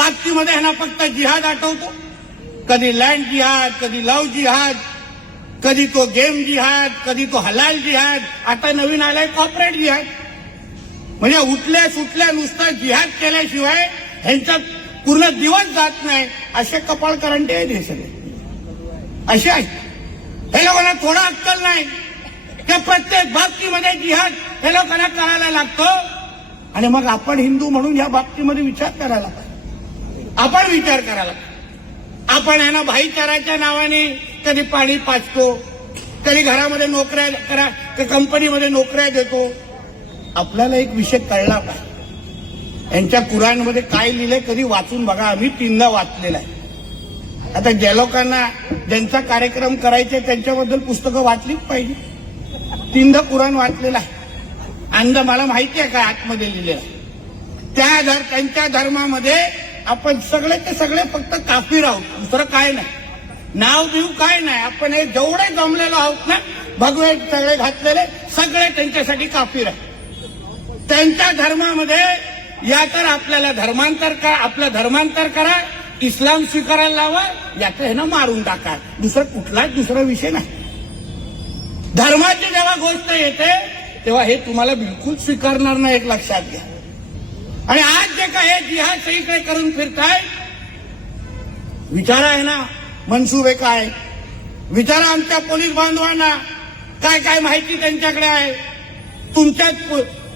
बाबतीमध्ये ह्यांना फक्त जिहाद आठवतो. कधी लँड जिहाद, कधी लव्ह जिहाद, कधी तो गेम जिहाद, कधी तो हलाल जिहाद, आता नवीन आलाय कॉर्पोरेट जिहाद. म्हणजे उठल्या सुटल्या नुसतं जिहाद केल्याशिवाय ह्यांचा पूर्ण दिवस जात नाही. असे कपाळ करंटे आहेत हे सगळे, असे आहेत. हे लोकांना थोडा अक्कल नाही की प्रत्येक बाबतीमध्ये जिहाद हे लोकांना करायला लागतो. आणि मग आपण हिंदू म्हणून या बाबतीमध्ये विचार करायला पाहिजे. आपण विचार करायला पाहिजे. आपण ह्यांना भाईचाराच्या नावाने कधी पाणी पाजतो, कधी घरामध्ये नोकऱ्या करा, कंपनीमध्ये नोकऱ्या देतो. आपल्याला एक विषय कळला पाहिजे. यांच्या कुराणमध्ये काय लिहिलंय कधी वाचून बघा. आम्ही 3दा वाचलेला आहे. आता ज्या लोकांना ज्यांचा कार्यक्रम करायचा त्यांच्याबद्दल पुस्तकं वाचलीच पाहिजे. 3दा कुराण वाचलेला आहे. अंद मला माहिती आहे काय आतमध्ये लिहिलेलं आहे. त्यांच्या धर्मामध्ये आपण सगळे ते सगळे फक्त काफीर आहोत, दुसरं काय नाही. नाव देऊ काय नाही. आपण हे जेवढे जमलेलो आहोत ना, भगवे सगळे घातलेले सगळे त्यांच्यासाठी काफीर आहे. त्यांच्या धर्मामध्ये या तर आपल्याला आपलं धर्मांतर करा, इस्लाम स्वीकारायला लावा, याचं हे ना मारून टाका. कुठलाच दुसरा विषय नाही. धर्माची जेव्हा गोष्ट येते तेव्हा हे तुम्हाला बिलकुल स्वीकारणार नाही, एक लक्षात घ्या. आणि आज जे काय हे जिहाद सगळीकडे करून फिरताय, विचारा आहे ना मनसुबे काय, विचारा आमच्या पोलीस बांधवांना काय काय माहिती त्यांच्याकडे आहे. तुमच्याच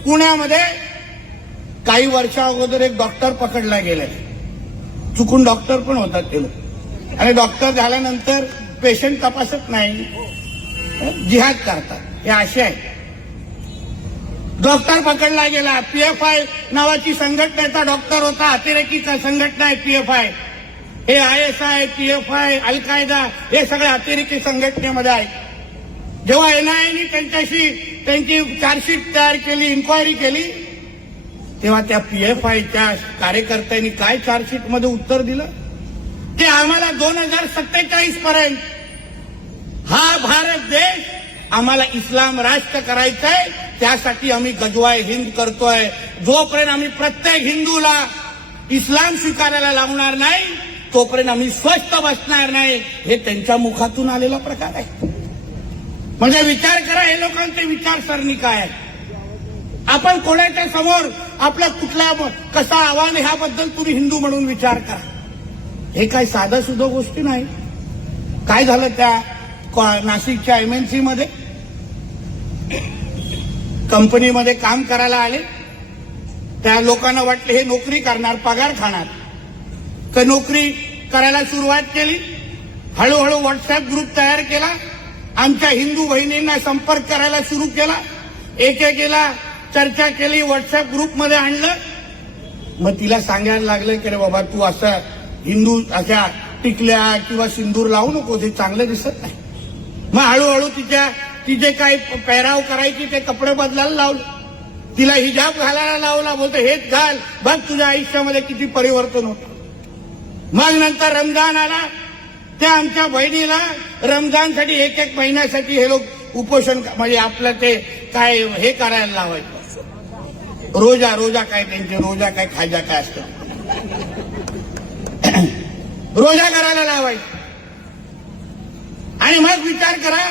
पुण्यामध्ये काही वर्षा अगोदर एक डॉक्टर पकडला गेलाय. चुकून डॉक्टर पण होतात ते लोक. आणि डॉक्टर झाल्यानंतर पेशंट तपासत नाही, जिहाद करतात. हे असे आहे. डॉक्टर पकडला गेला. पीएफआय नावाची संघटनेचा डॉक्टर होता. अतिरेकी संघटना आहे पीएफआय. हे ISI, पीएफआय, अल कायदा हे सगळे अतिरेकी संघटनेमध्ये आहेत. जेव्हा NIA त्यांची चार्जशीट तयार केली, इन्क्वायरी केली, तेव्हा त्या पीएफआयच्या कार्यकर्त्यांनी काय चार्जशीटमध्ये उत्तर दिलं की आम्हाला 2047 पर्यंत हा भारत देश आम्हाला इस्लाम राष्ट्र करायचंय, त्यासाठी आम्ही गजवाय हिंद करतोय. जोपर्यंत आम्ही प्रत्येक हिंदूला इस्लाम स्वीकारायला लावणार नाही तोपर्यंत आम्ही स्वस्थ बसणार नाही. हे त्यांच्या मुखातून आलेला प्रकार आहे. म्हणजे विचार करा हे लोकांचे विचारसरणी काय आहे. आपण कोणाच्या समोर आपला कुठला कसा आव्हान ह्याबद्दल तुम्ही हिंदू म्हणून विचार करा. हे काय साधं सुद्धा गोष्टी नाही. काय झालं त्या नाशिकच्या MNC मध्ये कंपनीमध्ये काम करायला आले. त्या लोकांना वाटलं हे नोकरी करणार, पगार खाणार, तर नोकरी करायला सुरुवात केली. हळूहळू व्हॉट्सअप ग्रुप तयार केला. आमच्या हिंदू बहिणींना संपर्क करायला सुरू केला. एकेकीला चर्चा केली, व्हॉट्सअप ग्रुपमध्ये आणलं. मग तिला सांगायला लागलं की रे बाबा तू असं हिंदू अशा टिकल्या किंवा सिंदूर लावू नको, ते चांगलं दिसत नाही. मग हळूहळू तिचे काय पेहराव करायची ते कपडे बदलायला लावले. तिला हिजाब घालायला लावला. बोलतो हेच घाल, बघ तुझ्या आयुष्यामध्ये किती परिवर्तन होतं. मग नंतर रमजान आला. त्या आमच्या बहिणीला रमजानसाठी एक महिन्यासाठी हे लोक उपोषण म्हणजे आपलं ते काय हे करायला लावायचं. रोजा काय त्यांचे रोजा काय खाजा काय असतं, रोजा करायला लावायचं. आणि मग विचार करा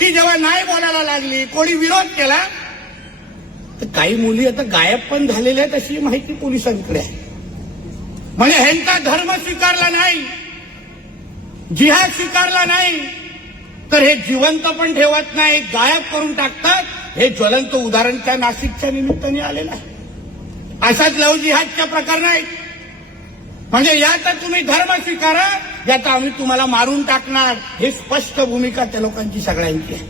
ती जेव्हा नाही बोलायला लागली, कोणी विरोध केला, तर काही मुली आता गायब पण झालेल्या आहेत अशी माहिती पोलिसांकडे आहे. म्हणजे ह्यांचा धर्म स्वीकारला नाही, जिहाद स्वीकारला नाही, तर हे जिवंत पण ठेवत नाही, गायब करून टाकतात. हे ज्वलंत उदाहरण त्या नाशिकच्या निमित्ताने आलेलं आहे. असाच लव जिहादच्या प्रकरण आहेत. म्हणजे याचा तुम्ही धर्म स्वीकारा, याचा आम्ही तुम्हाला मारून टाकणार, हे स्पष्ट भूमिका त्या लोकांची सगळ्यांची आहे.